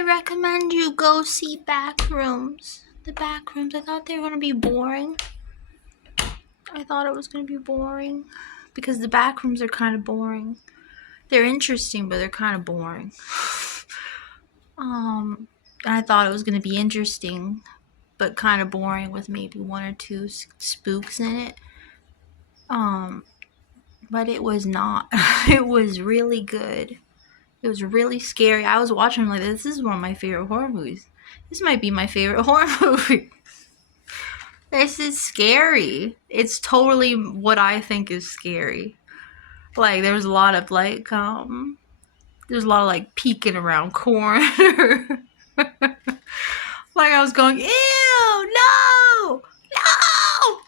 I recommend you go see Backrooms. The Backrooms. I thought they were gonna be boring. I thought it was gonna be boring because the Backrooms are kind of boring. They're interesting, but they're kind of boring. I thought it was gonna be interesting, but kind of boring with maybe one or two spooks in it. But it was not. It was really good. It was really scary. I was watching like this is one of my favorite horror movies. This might be my favorite horror movie. This is scary. It's totally what I think is scary. Like there's a lot of there's a lot of like peeking around corner. Like I was going, ew, no, no.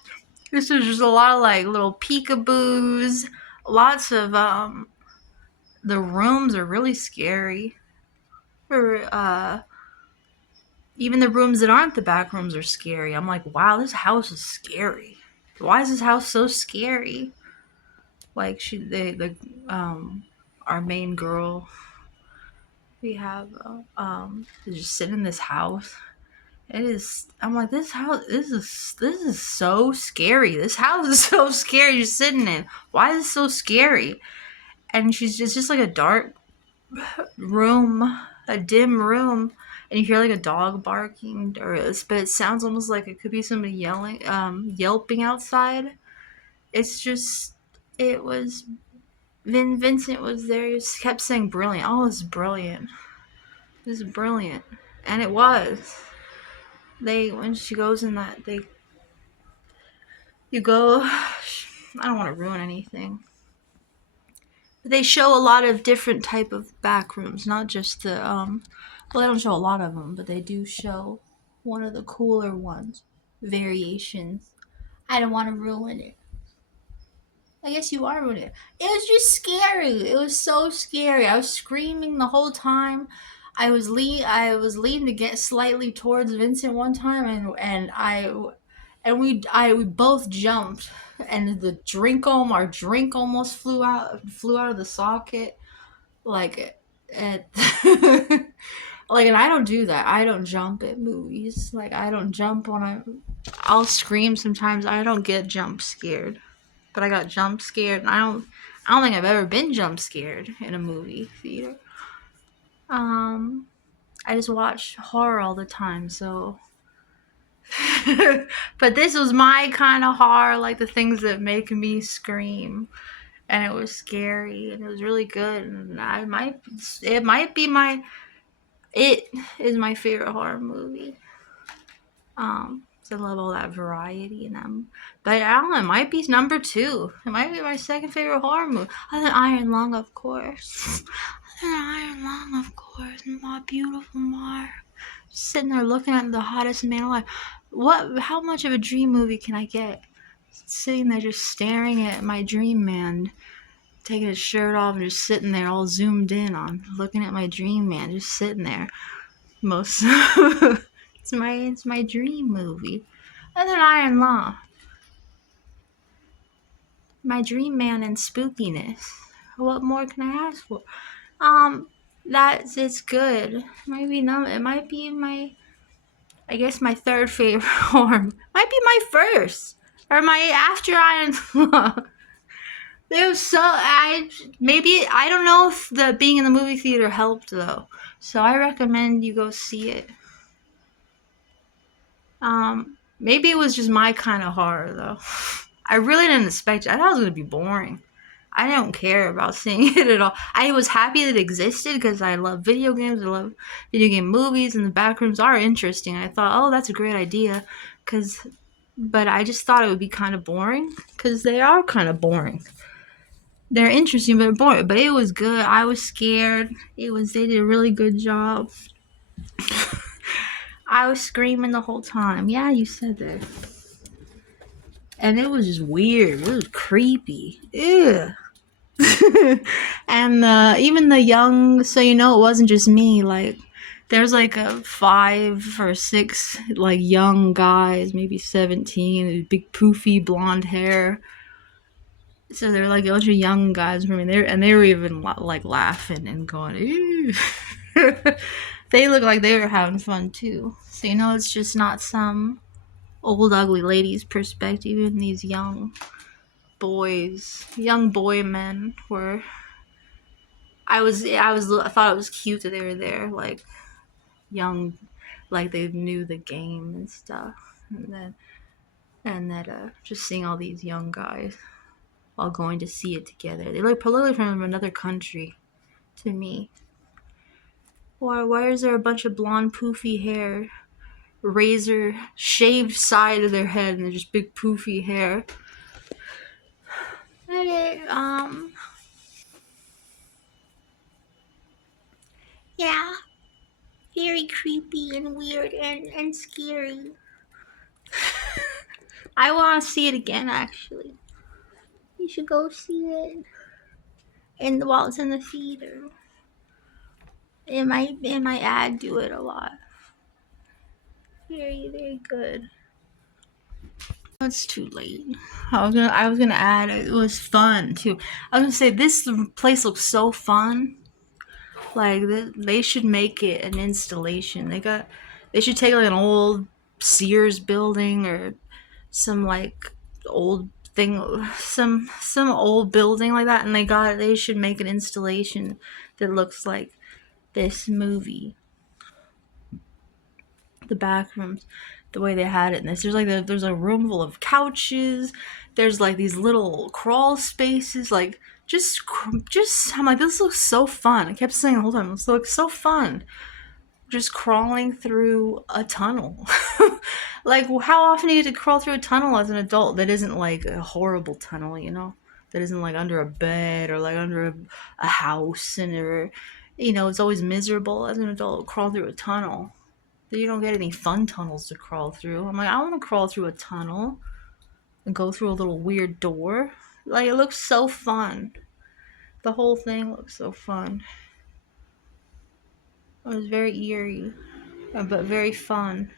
This is just a lot of like little peekaboos. Lots of the rooms are really scary. Or even the rooms that aren't the back rooms are scary. I'm like, wow, this house is scary. Why is this house so scary? Like our main girl, we have is just sitting in this house. It is. I'm like, this house. This is so scary. This house is so scary. Just sitting in. Why is it so scary? And she's just like a dark room, a dim room, and you hear like a dog barking, but it sounds almost like it could be somebody yelling, yelping outside. It's just, it was. Vincent was there. He kept saying brilliant. Oh, this is brilliant. This is brilliant, and it was. When she goes in that you go. I don't want to ruin anything. They show a lot of different type of back rooms, not just the well, they don't show a lot of them, but they do show one of the cooler ones, variations. I don't want to ruin it. I guess you are ruining it. It was just scary. It was so scary. I was screaming the whole time. I was leaning to get slightly towards Vincent one time, and we both jumped, and our drink almost flew out of the socket, like at like, and I don't do that. I don't jump at movies. Like I don't jump I'll scream sometimes. I don't get jump scared, but I got jump scared, and I don't think I've ever been jump scared in a movie theater. I just watch horror all the time, so. But this was my kind of horror, like the things that make me scream, and it was scary, and it was really good. And it is my favorite horror movie. So I love all that variety in them. But I don't know, it might be number 2. It might be my second favorite horror movie. Other than Iron Lung, of course. My beautiful Mark. Just sitting there looking at the hottest man alive. How much of a dream movie can I get? Sitting there just staring at my dream man, taking his shirt off and just sitting there all zoomed in on looking at my dream man, just sitting there. It's my dream movie. Other than Iron Law. My dream man and spookiness. What more can I ask for? It's good. It might be my, I guess my third favorite horror. Might be my first. Or my after Iron Law. It was I don't know if the being in the movie theater helped though. So I recommend you go see it. Maybe it was just my kind of horror though. I really didn't expect it. I thought it was gonna be boring. I don't care about seeing it at all. I was happy that it existed because I love video games. I love video game movies, and the Backrooms are interesting. I thought, oh, that's a great idea, but I just thought it would be kind of boring because they are kind of boring. They're interesting, but boring. But it was good. I was scared. They did a really good job. I was screaming the whole time. Yeah, you said that. And it was just weird. It was creepy. Ew. And even the young, so it wasn't just me. Like, there's like 5 or 6 like young guys, maybe 17, big poofy blonde hair. So they're like a bunch of young guys from there, and they were even like laughing and going, "Ew." They look like they were having fun too. So you know, it's just not some old ugly lady's perspective. Even these young boy men were. I thought it was cute that they were there, like young, like they knew the game and stuff, and that just seeing all these young guys all going to see it together. They look literally from another country to me. Why is there a bunch of blonde poofy hair, razor shaved side of their head, and they're just big poofy hair? Okay, yeah, very creepy and weird and scary. I want to see it again, actually. You should go see it while it's in the theater. It might add to it a lot. Very, very good. It's too late. I was gonna add it was fun too. I was gonna say this place looks so fun. Like they should make it an installation. They should take like an old Sears building or some like old thing, some old building like that, and they should make an installation that looks like this movie, the Backrooms, the way they had it in this. There's a room full of couches. There's like these little crawl spaces, like just I'm like, this looks so fun. I kept saying the whole time, this looks so fun. Just crawling through a tunnel. Like, how often do you get to crawl through a tunnel as an adult that isn't like a horrible tunnel, you know? That isn't like under a bed or like under a house it's always miserable as an adult crawl through a tunnel. You don't get any fun tunnels to crawl through. I'm like, I want to crawl through a tunnel and go through a little weird door. Like, it looks so fun. The whole thing looks so fun. It was very eerie, but very fun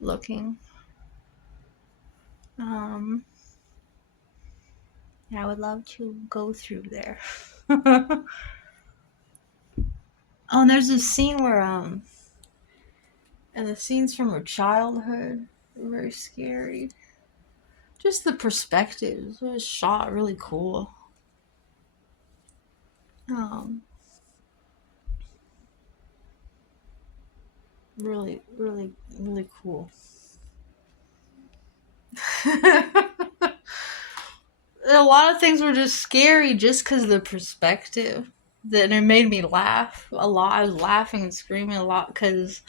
looking. Um, yeah, I would love to go through there. Oh, and there's this scene where and the scenes from her childhood were very scary. Just the perspectives. It was shot really cool. Um, really, really, really cool. A lot of things were just scary just because of the perspective. That it made me laugh a lot. I was laughing and screaming a lot because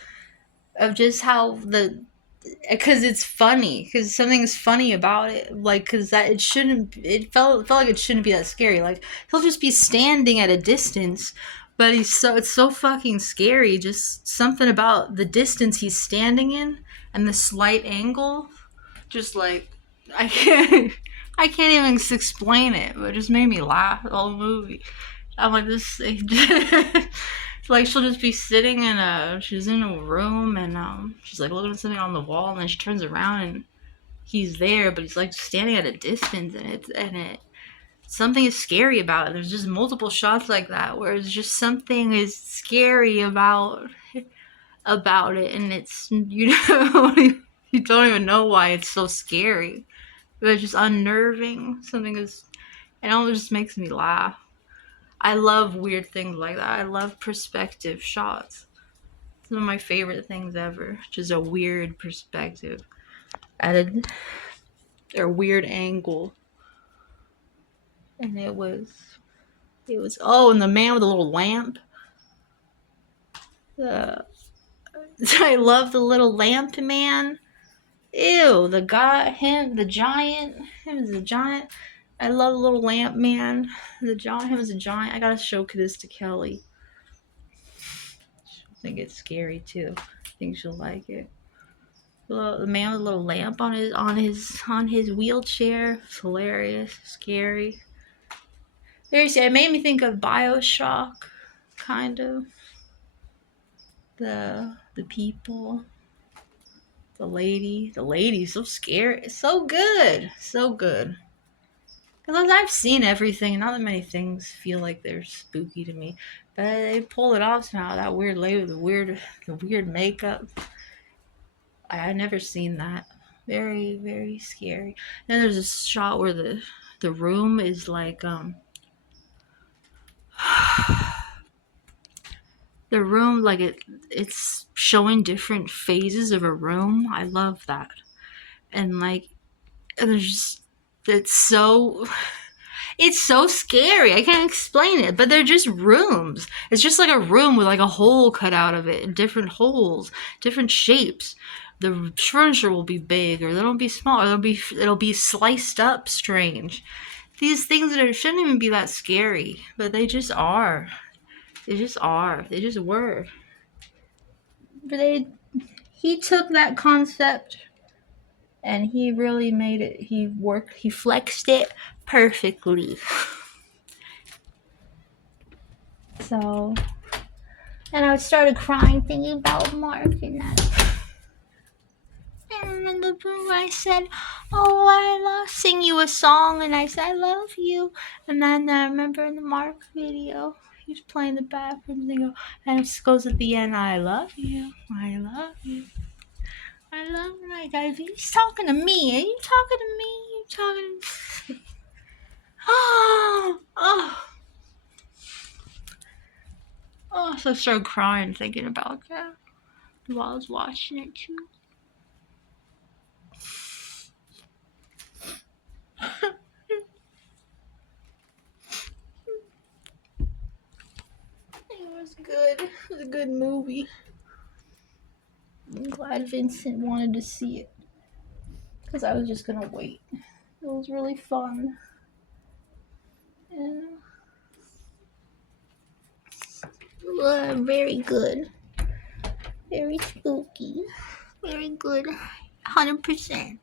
of just how because it's funny, because something is funny about it, like because that it felt like it shouldn't be that scary. Like, he'll just be standing at a distance, but it's so fucking scary. Just something about the distance he's standing in and the slight angle, just like I can't I can't even explain it, but it just made me laugh the whole movie. I'm like, this. Like, she'll just be she's in a room, and she's like looking at something on the wall, and then she turns around and he's there, but he's like standing at a distance, and something is scary about it. There's just multiple shots like that where it's just something is scary about it, and it's you don't even know why it's so scary, but it's just unnerving. Something is, and it just makes me laugh. I love weird things like that. I love perspective shots. It's one of my favorite things ever. Just a weird perspective at a weird angle. And oh, and the man with the little lamp. Uh, I love the little lamp man. Ew, the giant. Him is a giant. I love the little lamp man. Him is a giant. I gotta show this to Kelly. I think it's scary too. I think she'll like it. The man with a little lamp on his wheelchair. It's hilarious, scary. Seriously, it made me think of BioShock, kind of. The people, the lady, so scary, so good, so good. Because I've seen everything, and not that many things feel like they're spooky to me. But they pull it off somehow. That weird lady with the weird makeup. I had never seen that. Very, very scary. Then there's a shot where the room is like the room like it's showing different phases of a room. I love that. And like and there's just it's so scary. I can't explain it, but they're just rooms. It's just like a room with like a hole cut out of it, and different holes, different shapes. The furniture will be big, or it'll be small, or it'll be sliced up strange. These things that shouldn't even be that scary, but they just are. They just are. They just were. But he took that concept and he really made it. He flexed it perfectly. So, and I started crying thinking about Mark and that. And in the room I said, "Oh, I love sing you a song," and I said, "I love you." And then I remember in the Mark video, he's playing the background and it goes at the end, "I love you, I love you, I love you." Like, he's talking to me. Are you talking to me? You talking to me? Oh. So I started crying thinking about that while I was watching it too. It was good. It was a good movie. I'm glad Vincent wanted to see it because I was just gonna wait. It was really fun. And very good. Very spooky. Very good. 100%.